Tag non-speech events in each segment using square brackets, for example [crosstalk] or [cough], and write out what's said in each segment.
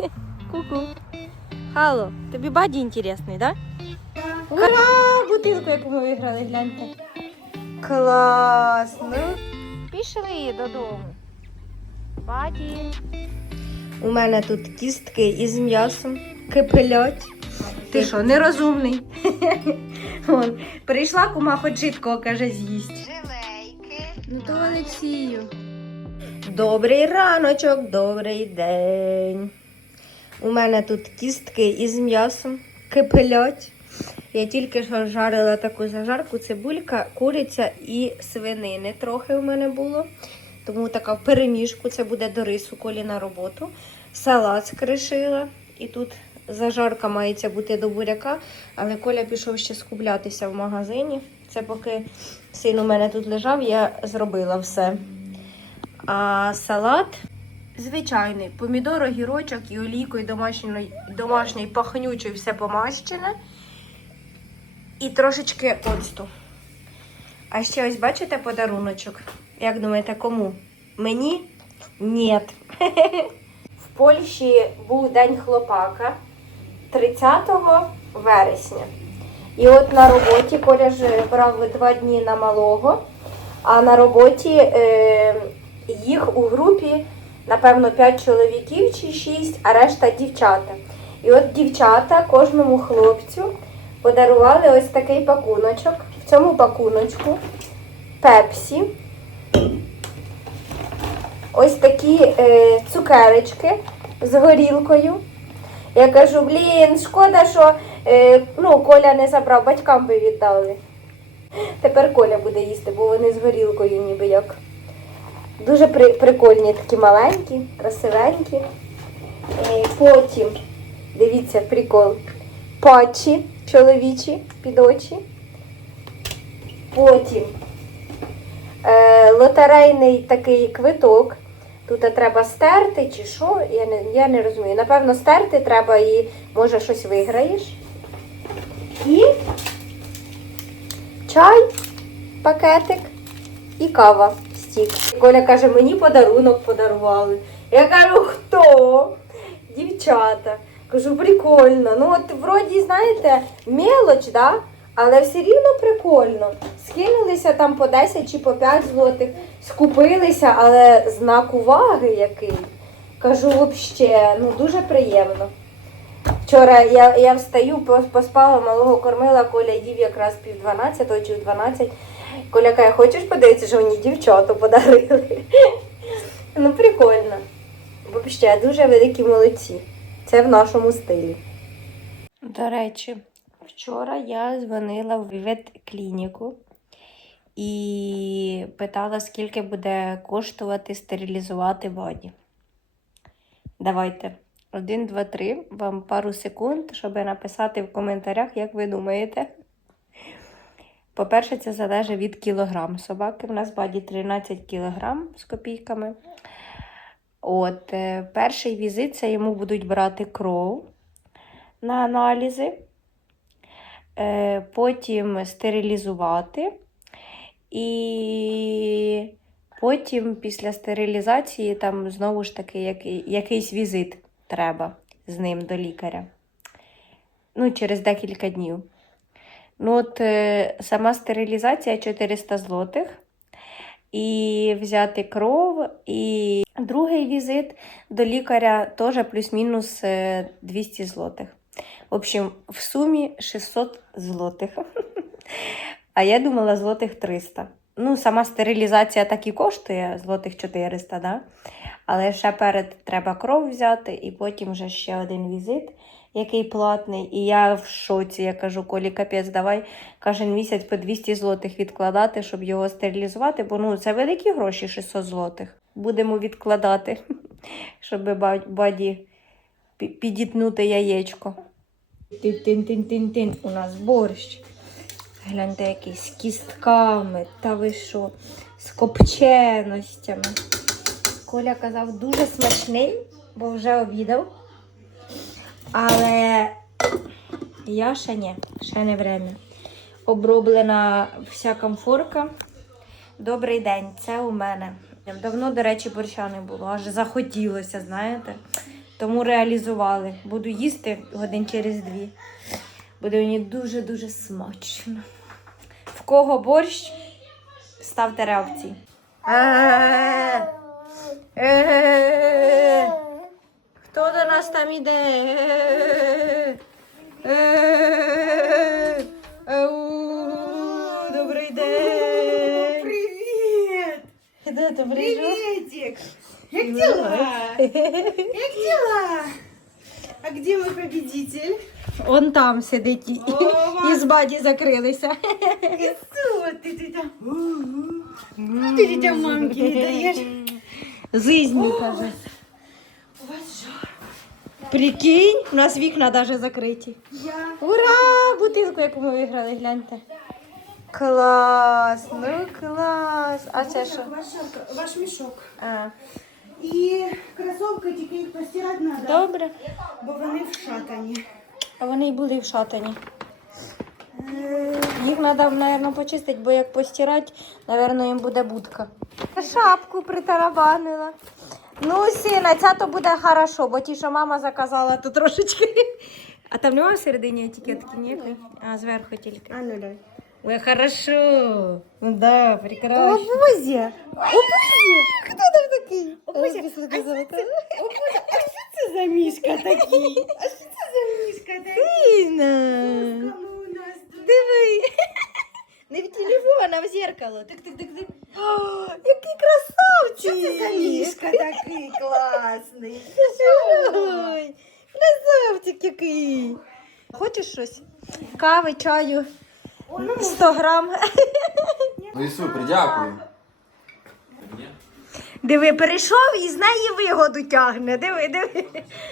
[laughs] Ку-ку. Алло, тобі баді інтересний, да? Ура! Бутилку, яку ми виграли, гляньте. Клас! Ну, Пішли додому. Баді. У мене тут кістки із м'ясом кипелять. Ти що, нерозумний? [laughs] Вон, прийшла кума хоч жидкого, каже, з'їсть. Ну то Олексію. Добрий раночок, добрий день. У мене тут кістки із м'ясом кипелять. Я тільки що жарила таку зажарку, цибулька, куриця і свинини трохи у мене було. Тому така в переміжку це буде до рису колі на роботу. Салат скришила. І тут зажарка мається бути до буряка, але Коля пішов ще скублятися в магазині. Це поки син у мене тут лежав, я зробила все. А салат звичайний. Помідор, огірочок і олійкою домашньої, домашньої пахнючої все помащене. І трошечки оцту. А ще ось бачите подаруночок? Як думаєте, кому? Мені? Ні. [laughs] В Польщі був День хлопака 30 вересня. І от на роботі Коля ж брав два дні на малого, а на роботі е, їх у групі, напевно, 5 чоловіків чи 6, а решта дівчата. І от дівчата кожному хлопцю подарували ось такий пакуночок. В цьому пакуночку пепсі. Ось такі е, цукерочки з горілкою. Я кажу, блін, шкода, що е, ну, Коля не забрав, батькам би віддали. Тепер Коля буде їсти, бо вони з горілкою ніби як. Дуже при, прикольні, такі маленькі, красивенькі. Е, потім, дивіться, прикол. Патчі чоловічі під очі. Потім е, лотерейний такий квиток. Тут треба стерти чи що, я не, я не розумію. Напевно, стерти треба і може щось виграєш. І чай, пакетик і кава стік. Коля каже, мені подарунок подарували. Я кажу, хто? Дівчата. Кажу, прикольно. Ну от вроді, знаєте, мелоч, да? але все рівно прикольно. Скинулися там по 10 чи по 5 злотих, скупилися, але знак уваги який. Кажу, взагалі, ну дуже приємно. Вчора я, я встаю, поспала, малого кормила, Коля їв якраз пів 12 чи в 12. Коля каже, хочеш подивитися, що мені дівчату подарили? Ну, прикольно. Взагалі, дуже великі молодці. Це в нашому стилі. До речі, вчора я дзвонила в ветклініку і питала, скільки буде коштувати стерилізувати баді. Давайте. Один, два, три. Вам пару секунд, щоб написати в коментарях, як ви думаєте. По-перше, це залежить від кілограм собаки. У нас баді 13 кілограм з копійками. От, е, перший візит це йому будуть брати кров на аналізи, е, потім стерилізувати. І потім після стерилізації там знову ж таки якийсь візит треба з ним до лікаря. Ну, через декілька днів. Ну, от е, сама стерилізація 400 злотих. І взяти кров, і другий візит до лікаря теж плюс-мінус е, 200 злотих. В общем, в сумі 600 злотих. [laughs] А я думала злотих 300. Ну, сама стерилізація так і коштує злотих 400, да? але ще перед треба кров взяти, і потім вже ще один візит, який платний. І я в шоці, я кажу, Колі, капець, давай кожен місяць по 200 злотих відкладати, щоб його стерилізувати, бо ну, це великі гроші 600 злотих. Будемо відкладати, [laughs] щоб баді підітнути яєчко. Тин-тин-тин-тин-тин, у нас борщ. Гляньте, який з кістками, та ви що, з копченостями. Коля казав, дуже смачний, бо вже обідав. Але я ще ні, ще не время. Оброблена вся комфорка. Добрий день, це у мене. Давно, до речі, борща не було, аж захотілося, знаєте. Тому реалізували. Буду їсти годин через дві. Буде мені дуже-дуже смачно. В кого борщ? Ставте реакції. Е, е, Хто до нас там іде? Е, е, ау, Добрий день. Привет! Де ти прийшов? Приветик! Как дела? Как дела? А где мой победитель? Он там сидить і, О, і з баді закрилися. Что ты, ты там? Ну, Ты дитя мамки не даешь? Зизні, каже. У вас жар. Прикинь, у нас вікна навіть закриті. Я... Ура! Бутилку, яку ми виграли, гляньте. Клас, ну клас. А це що? Ваш, ваш мешок. А, І кросовки тільки їх постирати надо, добре. бо вони вшатані. А вони й були в шатані. Їх треба, мабуть, почистити, бо як постирати, мабуть, їм буде будка. Шапку притарабанила. Ну, сина, ця то буде хорошо, бо ті, що мама заказала, то трошечки. А там немає всередині етикетки, ні? А, зверху тільки. А ну дай. Ой, хорошо. Ну да, прекрасно. Бузя! Хто там такий? Бузя, а що це за мішка такий? А [laughs] що це за мішка такий? Інна. Кому у нас тут? Диви. Не в телефон, а в зеркало. Тик-тик-тик-тик. О, Який красавчик. Що це за мішка такий класний? Ой, красавчик який. Хочеш щось? Кави, чаю. 100 грам. [laughs] Ну і супер, дякую. Диви, перейшов і з неї вигоду тягне. Диви, диви.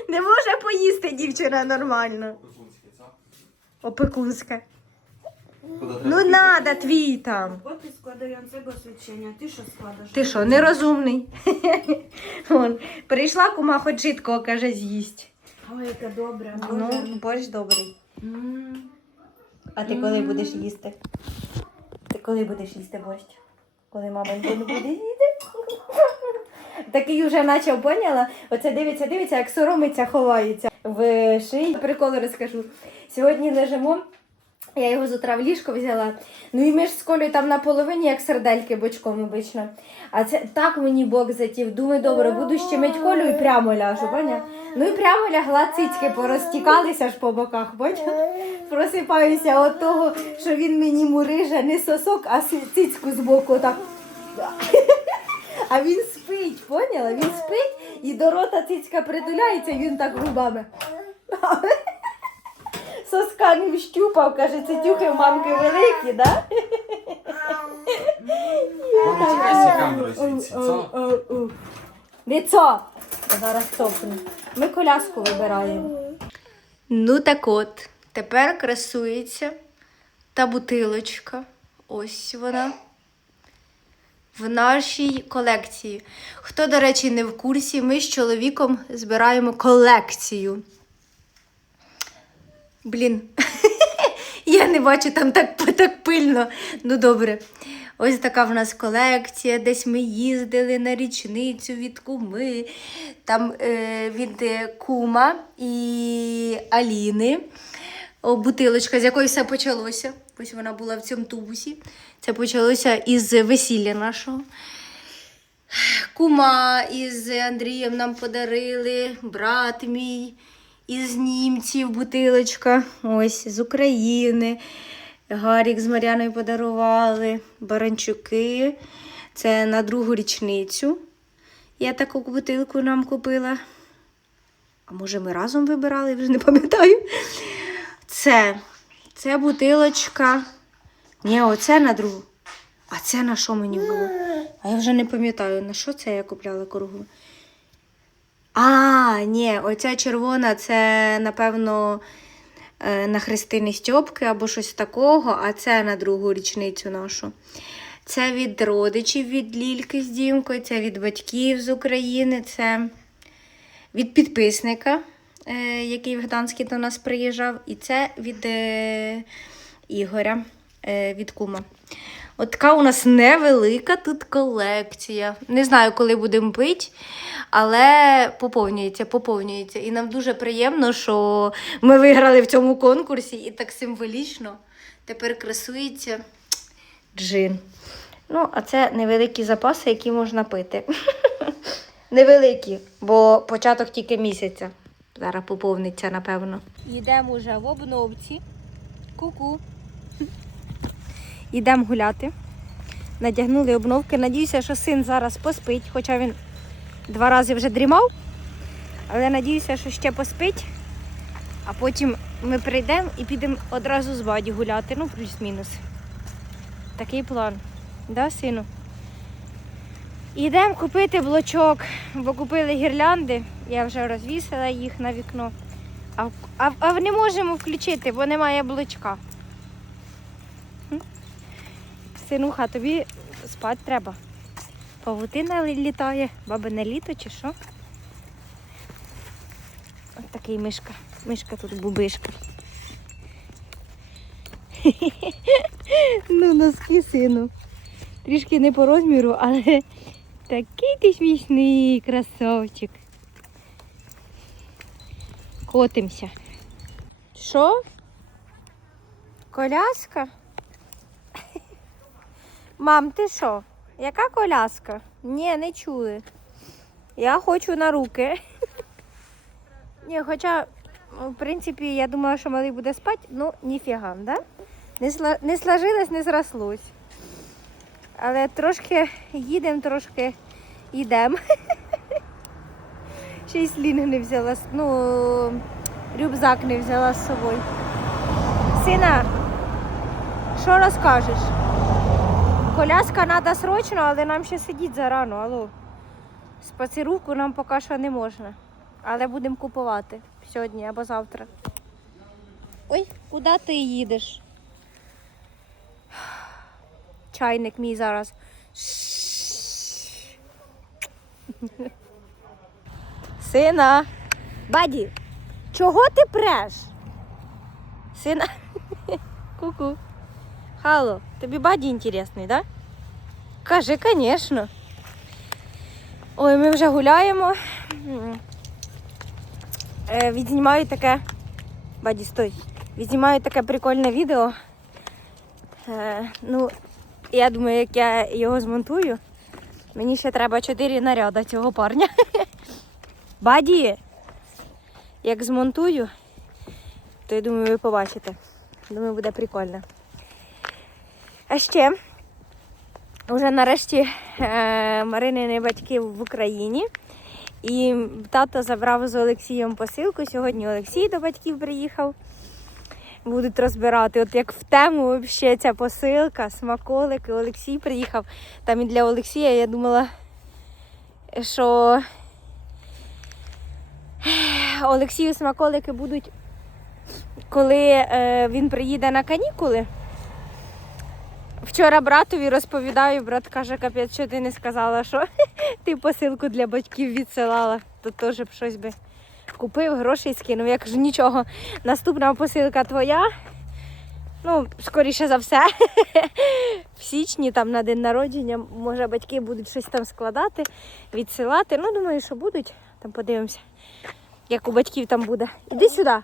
Не може поїсти дівчина нормально. Опекунська. Ну надо твій там. От і складаємо це свідчення. Ти що складаш? Ти що, нерозумний? [laughs] Вон, прийшла кума хоч жидкого, каже, з'їсть. Ой, яка добра. Ну, борщ добрий. А ти коли будеш їсти? Ти коли будеш їсти борщ? Коли мама не буде їсти? [laughs] Такий вже почав, поняла? Оце дивиться, дивиться, як соромиться, ховається в шиї. Прикол розкажу. Сьогодні лежимо. Я його з утра в ліжко взяла. Ну і ми ж з Колею там на половині, як сердельки бочком обично. А це так мені бок затів. Думаю, добре, буду щемить колю і прямо ляжу, поня? Ну і прямо лягла цицьки, порозтікалися ж по боках, поня? Просипаюся від того, що він мені муриже не сосок, а цицьку з боку так. А він спить, поняла? Він спить і до рота цицька притуляється, і він так губами. Соска не вщупав, каже, це тюхи в мамки великі, да? Мама, камеру звідси, це? Лицо! Зараз топну. Ми коляску вибираємо. Ну так от, тепер красується та бутилочка. Ось вона. В нашій колекції. Хто, до речі, не в курсі, ми з чоловіком збираємо колекцію. Блін, [laughs] я не бачу там так, так пильно. Ну добре. Ось така в нас колекція. Десь ми їздили на річницю від куми, там е, від е, кума і Аліни. О, бутилочка, з якої все почалося. Ось вона була в цьому тубусі. Це почалося із весілля нашого. Кума із Андрієм нам подарили, брат мій із німців бутилочка, ось з України. Гарік з Мар'яною подарували, баранчуки. Це на другу річницю. Я таку бутилку нам купила. А може, ми разом вибирали, вже не пам'ятаю. Це, це бутилочка. Ні, оце на другу. А це на що мені було? А я вже не пам'ятаю, на що це я купляла кругу. А, ні, оця червона це, напевно, е, на Христини Стьопки або щось такого, а це на другу річницю нашу. Це від родичів від Лільки з Дімкою, це від батьків з України, це від підписника, е, який в Гданській до нас приїжджав, і це від е, Ігоря, від кума. От така у нас невелика тут колекція. Не знаю, коли будемо пити, але поповнюється, поповнюється. І нам дуже приємно, що ми виграли в цьому конкурсі і так символічно тепер красується джин. Ну, а це невеликі запаси, які можна пити. [laughs] Невеликі, бо початок тільки місяця. Зараз поповниться, напевно. Йдемо вже в обновці. Ку-ку. Йдемо гуляти. Надягнули обновки. Надіюся, що син зараз поспить, хоча він два рази вже дрімав. Але надіюся, що ще поспить. А потім ми прийдемо і підемо одразу з баді гуляти. Ну, плюс-мінус. Такий план. Да, сину? Йдемо купити блочок, бо купили гірлянди. Я вже розвісила їх на вікно. А, а, а не можемо включити, бо немає блочка. Синуха, тобі спати треба. Павутина лі- літає, бабине літо чи що? Ось такий мишка. Мишка тут бубишка. ну, носки сину. Трішки не по розміру, але такий ти смішний красавчик. Котимся. Що? Коляска? Мам, ти що? Яка коляска? Ні, не чули. Я хочу на руки. Ні, хоча, в принципі, я думала, що малий буде спати, ну ніфіга, да? Не, сла... не сложилось, не зрослось. Але трошки їдемо, трошки йдемо. [laughs] Ще й слінг не взяла, ну, рюкзак не взяла з собою. Сина, що розкажеш? Коляска треба срочно, але нам ще сидіти зарано, алло. Спаси руку нам поки що не можна. Але будемо купувати сьогодні або завтра. Ой, куди ти їдеш? Чайник мій зараз. Сина. Баді, чого ти преш? Сина. Ку-ку. Хало, тобі баді інтересний, да? Кажи, звісно. Ой, ми вже гуляємо. Е, відзнімаю таке. Баді, стой. Відзнімаю таке прикольне відео. Е, ну, я думаю, як я його змонтую, мені ще треба чотири наряди цього парня. [laughs] Баді, як змонтую, то я думаю, ви побачите. Думаю, буде прикольно. А ще вже нарешті е, Маринини батьки в Україні. І тато забрав з Олексієм посилку. Сьогодні Олексій до батьків приїхав. Будуть розбирати. От як в тему взагалі ця посилка, смаколики. Олексій приїхав. Там і для Олексія я думала, що Олексію смаколики будуть, коли е, він приїде на канікули. Вчора братові розповідаю, брат каже, капець, що ти не сказала, що [laughs] ти посилку для батьків відсилала, то теж б щось би купив, грошей скинув. Я кажу, нічого, наступна посилка твоя. Ну, скоріше за все, [laughs] в січні там на день народження, може, батьки будуть щось там складати, відсилати. Ну, думаю, що будуть. Там подивимося, як у батьків там буде. Іди сюди.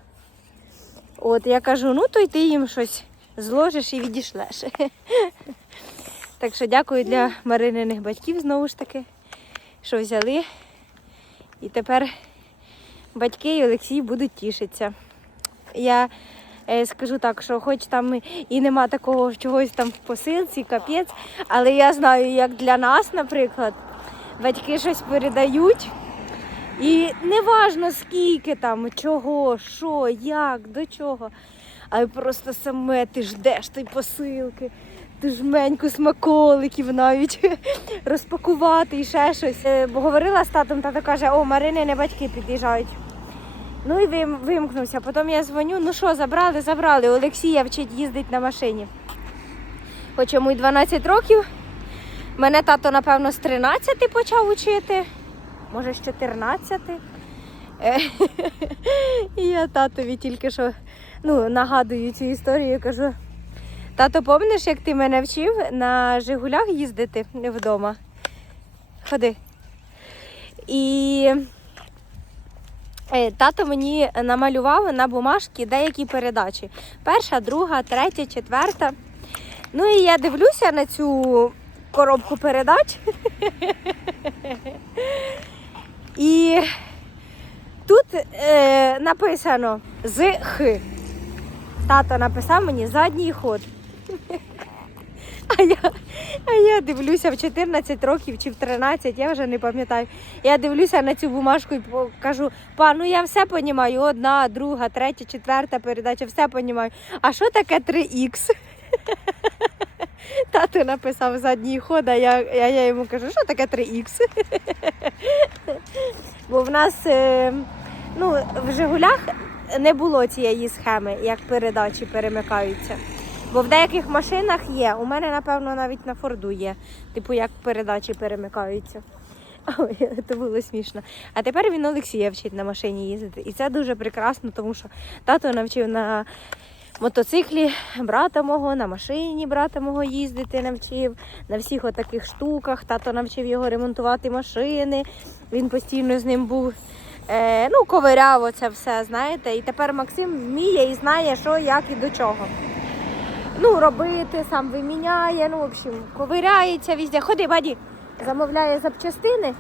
От я кажу, ну то й ти їм щось зложиш і відійшлеш. [laughs] Так що дякую для Марининих батьків знову ж таки, що взяли. І тепер батьки і Олексій будуть тішитися. Я е, скажу так, що хоч там і нема такого чогось там в посилці, капець, але я знаю, як для нас, наприклад, батьки щось передають. І неважно скільки там, чого, що, як, до чого. Але просто саме ти ждеш той посилки, ти жменьку смаколиків навіть [laughs] розпакувати і ще щось. Е, Бо говорила з татом, тато каже, о, Марини не батьки під'їжджають. Ну і вим, вимкнувся. Потім я дзвоню, ну що, забрали, забрали. Олексія вчить їздить на машині. Хоч йому й 12 років. Мене тато, напевно, з 13 почав учити, може з 14. Е, [laughs] І я татові тільки що ну, нагадую цю історію, кажу. Тато, пам'ятаєш, як ти мене вчив на Жигулях їздити вдома? Ходи. І е, тато мені намалював на бумажці деякі передачі. Перша, друга, третя, четверта. Ну і я дивлюся на цю коробку передач. [laughs] І тут е, написано з Х. Тато написав мені задній ход. [laughs] А я, а я дивлюся в 14 років чи в 13, я вже не пам'ятаю. Я дивлюся на цю бумажку і кажу, па, ну я все розумію, одна, друга, третя, четверта передача, все розумію. А що таке 3х? [laughs] Тато написав задній ход, а я, я, я йому кажу, що таке 3х? [laughs] Бо в нас е, ну, в Жигулях не було цієї схеми, як передачі перемикаються. Бо в деяких машинах є. У мене, напевно, навіть на Форду є. Типу, як передачі перемикаються. [laughs] Ой, це було смішно. А тепер він Олексія вчить на машині їздити. І це дуже прекрасно, тому що тато навчив на мотоциклі брата мого, на машині брата мого їздити навчив, на всіх отаких штуках. Тато навчив його ремонтувати машини. Він постійно з ним був. Е, ну, ковиряв оце все, знаєте. І тепер Максим вміє і знає, що, як і до чого. Ну, робити, сам виміняє, ну, в общем, ковиряється везде. Ходи, баді, замовляє запчастини.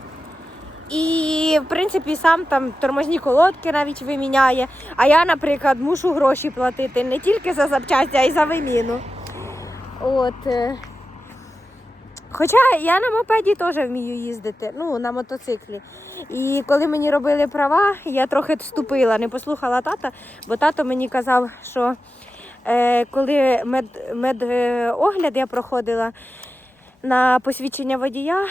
І, в принципі, сам там тормозні колодки навіть виміняє. А я, наприклад, мушу гроші платити не тільки за запчасті, а й за виміну. От. Хоча я на мопеді теж вмію їздити, ну, на мотоциклі. І коли мені робили права, я трохи вступила, не послухала тата, бо тато мені казав, що е, коли мед, медогляд я проходила на посвідчення водія,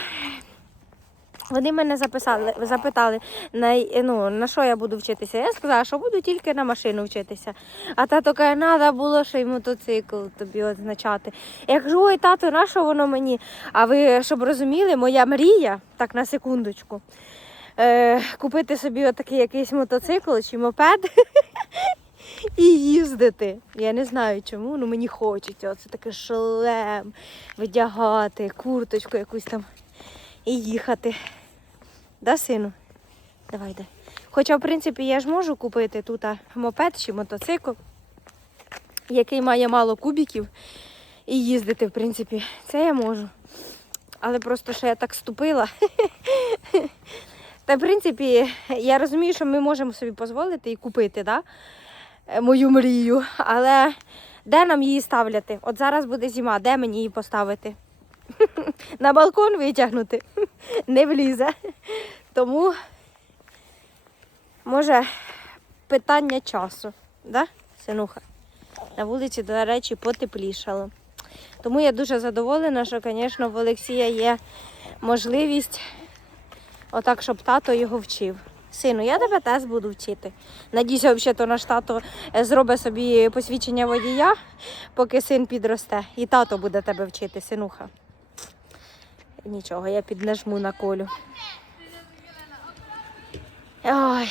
вони мене записали, запитали, на, ну, на що я буду вчитися. Я сказала, що буду тільки на машину вчитися. А тато каже, треба було ще й мотоцикл тобі означати. Я кажу, ой, тато, на що воно мені? А ви щоб розуміли, моя мрія, так на секундочку, е, купити собі отакий якийсь мотоцикл чи мопед [laughs] і їздити. Я не знаю чому, ну мені хочеться. Оце таке шлем, видягати, курточку якусь там і їхати. Да, сину? Давай, дай. Хоча, в принципі, я ж можу купити тут мопед чи мотоцикл, який має мало кубіків, і їздити, в принципі, це я можу. Але просто що я так ступила. [laughs] Та, в принципі, я розумію, що ми можемо собі дозволити і купити, да? мою мрію. Але де нам її ставляти? От зараз буде зима, де мені її поставити? [laughs] На балкон витягнути не влізе. Тому, може, питання часу, да, синуха? На вулиці, до речі, потеплішало. Тому я дуже задоволена, що, звісно, в Олексія є можливість, отак, щоб тато його вчив. Сину, я тебе теж буду вчити. Надіюся, взагалі, то наш тато е, зробить собі посвідчення водія, поки син підросте. І тато буде тебе вчити, синуха. Нічого, я піднажму на колю. Ой,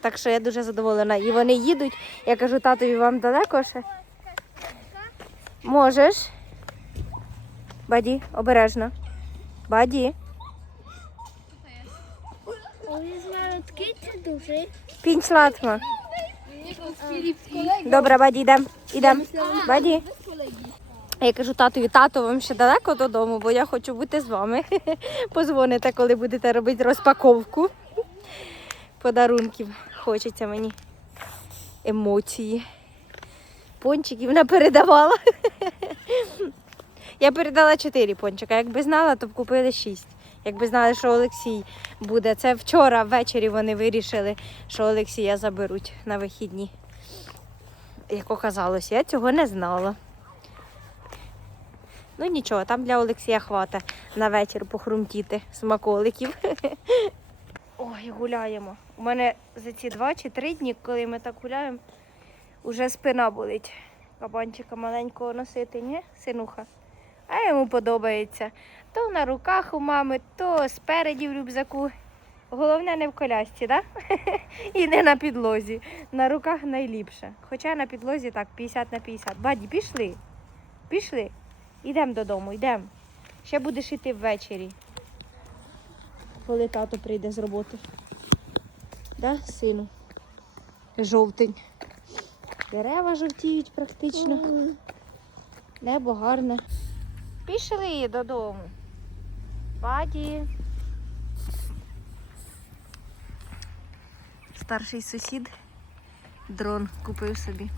так що я дуже задоволена. І вони їдуть. Я кажу, татові, вам далеко ще? Можеш. Баді, обережно. Баді. Пінь сладма. Добре, баді, йдемо. Ідемо. Баді. Я кажу татові, тато, вам ще далеко додому, бо я хочу бути з вами. [laughs] Позвоните, коли будете робити розпаковку подарунків. Хочеться мені емоції. Пончиків не передавала. [laughs] Я передала 4 пончика. Якби знала, то б купили 6. Якби знали, що Олексій буде. Це вчора ввечері вони вирішили, що Олексія заберуть на вихідні. Як оказалось, я цього не знала. Ну нічого, там для Олексія хвата на вечір похрумтіти смаколиків. [laughs] Ой, гуляємо. У мене за ці два чи три дні, коли ми так гуляємо, уже спина болить. Кабанчика маленького носити, ні, синуха? А йому подобається. То на руках у мами, то спереді в рюкзаку. Головне не в колясці, да? [laughs] І не на підлозі. На руках найліпше. Хоча на підлозі так, 50 на 50. Баді, пішли. Пішли. Йдемо додому, йдемо. Ще будеш йти ввечері. Коли тато прийде з роботи. Да, сину? Жовтень. Дерева жовтіють практично. Небо гарне. Пішли додому. Баді. Старший сусід дрон купив собі.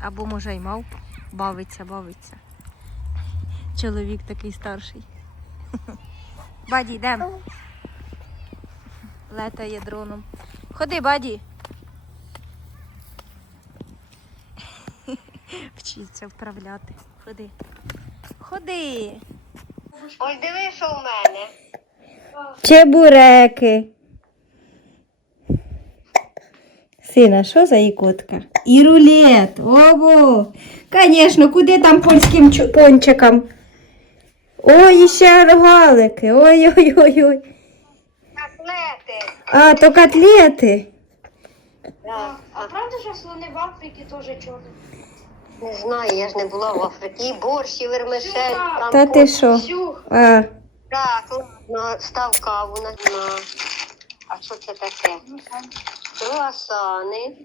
Або може й мав. Бавиться, бавиться. Чоловік такий старший. Баді, йдемо. Летає дроном. Ходи, баді. Вчиться вправляти. Ходи. Ходи. Ось диви, що в мене. Чебуреки. Сина, що за ікотка? І рулет. Ого. Конечно, куди там польським пончикам? Ой, ще рогалики. Ой-ой-ой. Котлети. А, то котлети. А правда, що слони в Африці теж чорні? Не знаю, я ж не була в Африці. І борщ, і вермишель. Та Та ти що? А, Так, ладно, став каву на дно. А що це таке? Круасани.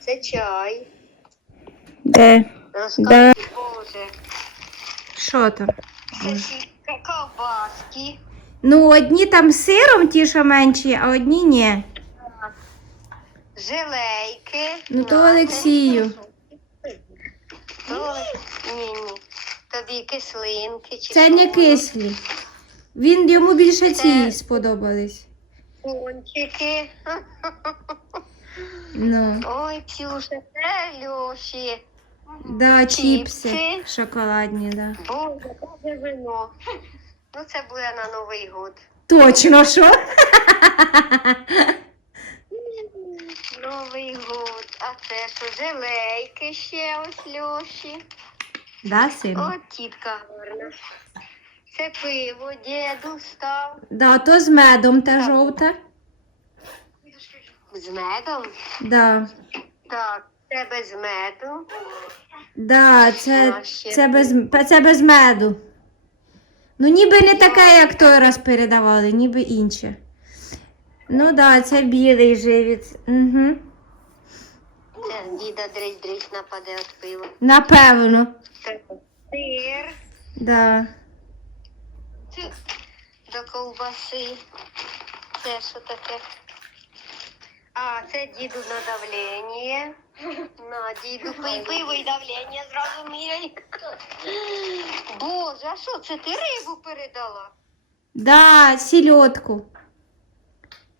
Це чай. де? Розкажи, Боже. Що там? Ковбаски. Ну, одні там з сиром, ті, що менші, а одні ні. Желейки. Ну, то Олексію. То Оле- Ні, ні. Тобі кислинки чи Це не кислі. Він йому більше ці сподобались. Пончики. Ну, Ой, Ксюша, це Льоші. Да, чіпси. Чіпси. Шоколадні, да. Боже, це вино. [laughs] Ну, це буде на Новий год. Точно що? [laughs] Новий год. А це що, желейки ще ось Льоші. Да, син? От тітка гарна. Це пиво діду став. Да, то з медом та жовта. З медом. Да. Так, це без меду. Да, це, це, без, це без меду. Ну, ніби не таке, як той раз передавали, ніби інше. Ну да, це білий живіт. Угу. Це діда дрись-дрись нападе від пива. Напевно. Це сир. Да. Це до ковбаси. Це що таке? А, це діду на давлення. [laughs] На, діду, пий пиво і давлення зразу міряй. Боже, а що це ти рибу передала? Да, сільотку.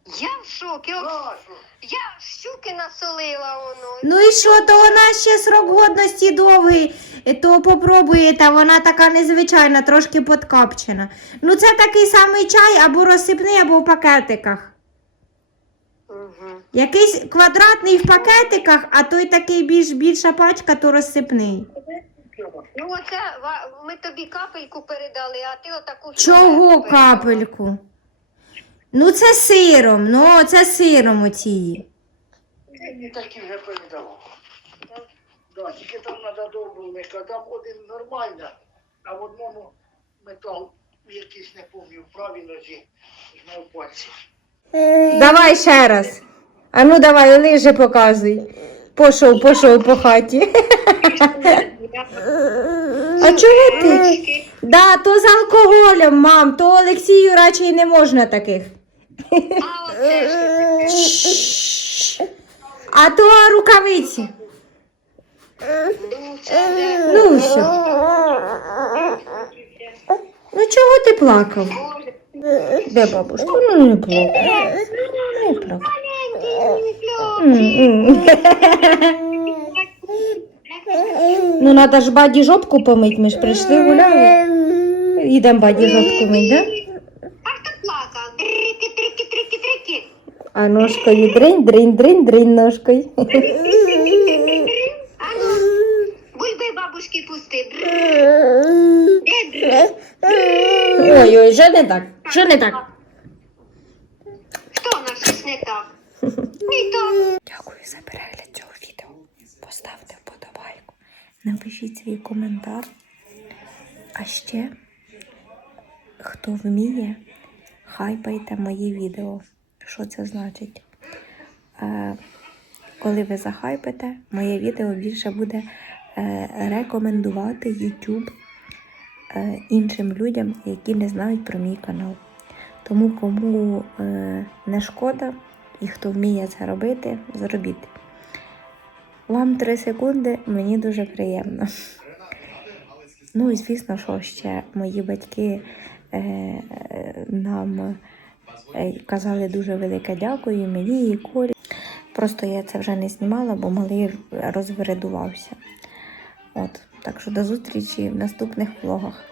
Я в шокі. От, я щуки насолила воно. Ну і що, то вона ще срок годності довгий, е, то попробуєте, вона така незвичайна, трошки подкапчена. Ну це такий самий чай або розсипний, або в пакетиках. Якийсь квадратний в пакетиках, а той такий більш більша пачка, то розсипний. Ну, оце ва- ми тобі капельку передали, а ти отаку Чого шкарпетку передала. капельку? Ну це сиром, ну це сиром оці. Мені такі вже передавав. Да, тільки там треба добру мишка. Там один нормальна, а в одному метал якийсь не пам'ятаю, в правій нозі на пальці. Давай ще раз. А ну давай, лиже показуй. Пошов, пошов по хаті. А чого ти? Да, то з алкоголем, мам, то Олексію радше не можна таких. А то рукавиці. ну, це Ну все. Ну чого ти плакав? Де бабушка? Ну не плакав. Не плакав. Ну, треба ж баді жопку помить, ми ж прийшли гуляли. Йдемо баді жопку мить, да? А хто плакав? Трики, трики, трики, трики. А ножкою дринь, дринь, дринь, дринь ножкою. А ну, бульби бабушки пусти. Ой, ой, що не так? Що не так? Хто на щось не так? Дякую за перегляд цього відео. Поставте вподобайку, напишіть свій коментар. А ще, хто вміє, хайпайте мої відео. Що це значить? Е, коли ви захайпите, моє відео більше буде е, рекомендувати YouTube е, іншим людям, які не знають про мій канал. Тому кому е, не шкода і хто вміє це робити, зробіть. Вам 3 секунди, мені дуже приємно. Ну і звісно, що ще мої батьки е, нам е, казали дуже велике дякую мені і Колі. Просто я це вже не знімала, бо малий розвередувався. От, так що до зустрічі в наступних влогах.